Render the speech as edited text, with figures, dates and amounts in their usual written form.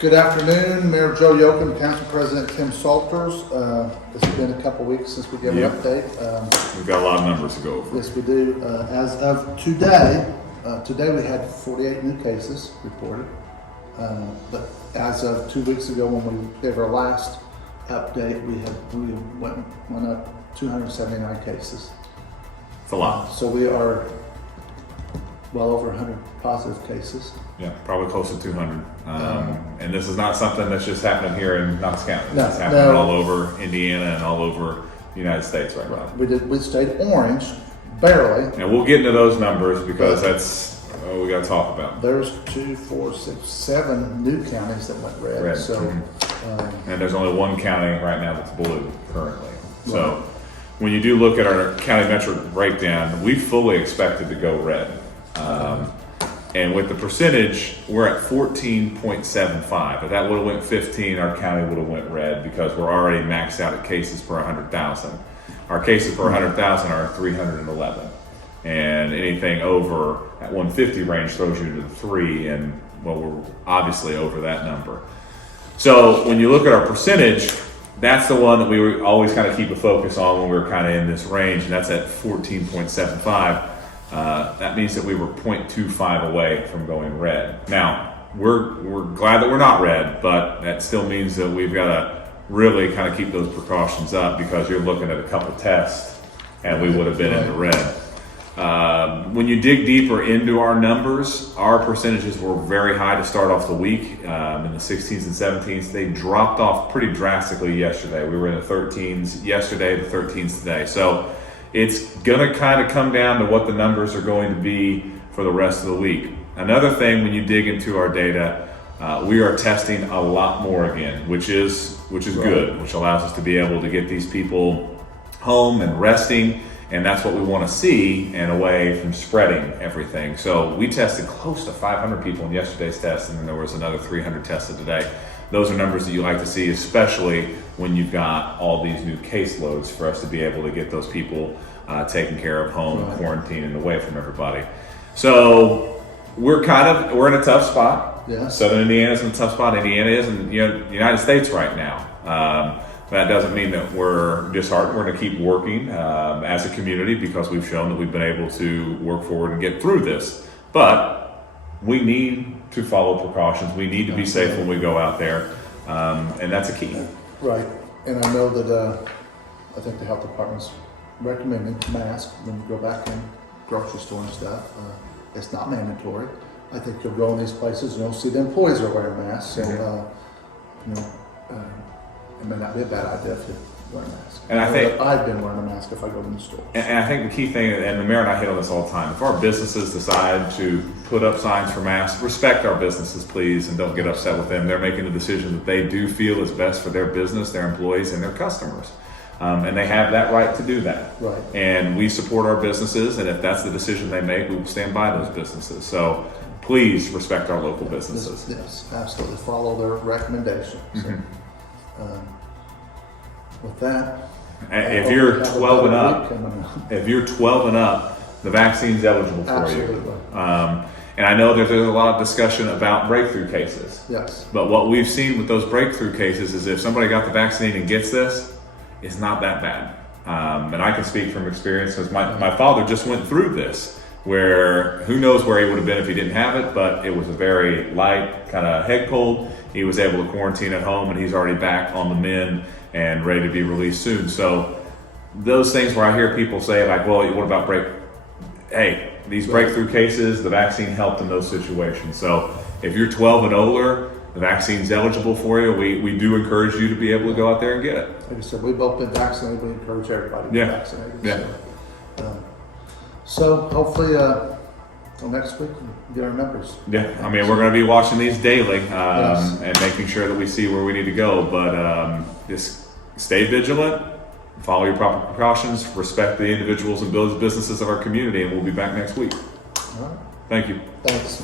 Good afternoon, Mayor Joe Yoakum, Council President Tim Salters. It's been a couple weeks since we gave an update. We've got a lot of numbers to go over. Yes, we do. As of today, we had 48 new cases reported. But as of 2 weeks ago, when we gave our last update, we went up 279 cases. It's a lot. So we are well over 100 positive cases. Yeah, probably close to 200. And this is not something that's just happening here in Knox County. No, It's happening no. all over Indiana and all over the United States right now. We stayed orange, barely. And we'll get into those numbers because that's what we got to talk about. There's 2, 4, 6, 7 new counties that went red. Red. So, And there's only one county right now that's blue currently. So when you do look at our county metric breakdown, we fully expected to go red. And with the percentage, we're at 14.75. If that would have went 15, our county would have went red because we're already maxed out at cases per 100,000. Our cases per 100,000 are 311. And anything over at 150 range throws you to the 3, and well, we're obviously over that number. So when you look at our percentage, that's the one that we always kind of keep a focus on when we're kind of in this range, and that's at 14.75. That means that we were 0.25 away from going red. Now, we're glad that we're not red, but that still means that we've got to really kind of keep those precautions up because you're looking at a couple tests and we would have been in the red. When you dig deeper into our numbers, our percentages were very high to start off the week. In the 16s and 17s, they dropped off pretty drastically yesterday. We were in the 13s yesterday, the 13s today. So it's going to kind of come down to what the numbers are going to be for the rest of the week. Another thing, when you dig into our data, we are testing a lot more again, which is good, which allows us to be able to get these people home and resting. And that's what we want to see, and away from spreading everything. So we tested close to 500 people in yesterday's test, and then there was another 300 tested today. Those are numbers that you like to see, especially when you've got all these new caseloads, for us to be able to get those people taken care of home, quarantined, and away from everybody. So we're in a tough spot. Yeah. Southern Indiana's in a tough spot. Indiana is in the United States right now. That doesn't mean that we're disheartened. We're going to keep working as a community because we've shown that we've been able to work forward and get through this. But we need to follow precautions. We need to be safe when we go out there, and that's a key. Right. And I know that I think the health department's recommending masks when you go back in grocery store and stuff. It's not mandatory. I think you'll go in these places and you'll see the employees are wearing masks. So, it may not be a bad idea if you wear a mask. And I think I've been wearing a mask if I go to the store. And I think the key thing, and the mayor and I hit on this all the time, if our businesses decide to put up signs for masks, respect our businesses, please, and don't get upset with them. They're making a decision that they do feel is best for their business, their employees, and their customers. And they have that right to do that. Right. And we support our businesses, and if that's the decision they make, we will stand by those businesses. So please respect our local businesses. Yes, absolutely. Follow their recommendations. So, with that, If you're 12 and up, the vaccine's eligible for absolutely. you. And I know that there's a lot of discussion about breakthrough cases. Yes. But what we've seen with those breakthrough cases is if somebody got the vaccine and gets this, it's not that bad. And I can speak from experience because my father just went through this, where who knows where he would have been if he didn't have it, but it was a very light kind of head cold. He was able to quarantine at home, and he's already back on the mend and ready to be released soon. So those things where I hear people say like, well, what about these breakthrough cases, the vaccine helped in those situations. So if you're 12 and older, the vaccine's eligible for you. We do encourage you to be able to go out there and get it. Like I said, we've both been vaccinated. We encourage everybody to be vaccinated. Yeah. So hopefully, till next week, we'll get our numbers. Yeah, I mean, we're going to be watching these daily Yes. and making sure that we see where we need to go. But just stay vigilant, follow your proper precautions, respect the individuals and businesses of our community, and we'll be back next week. All right. Thank you. Thanks.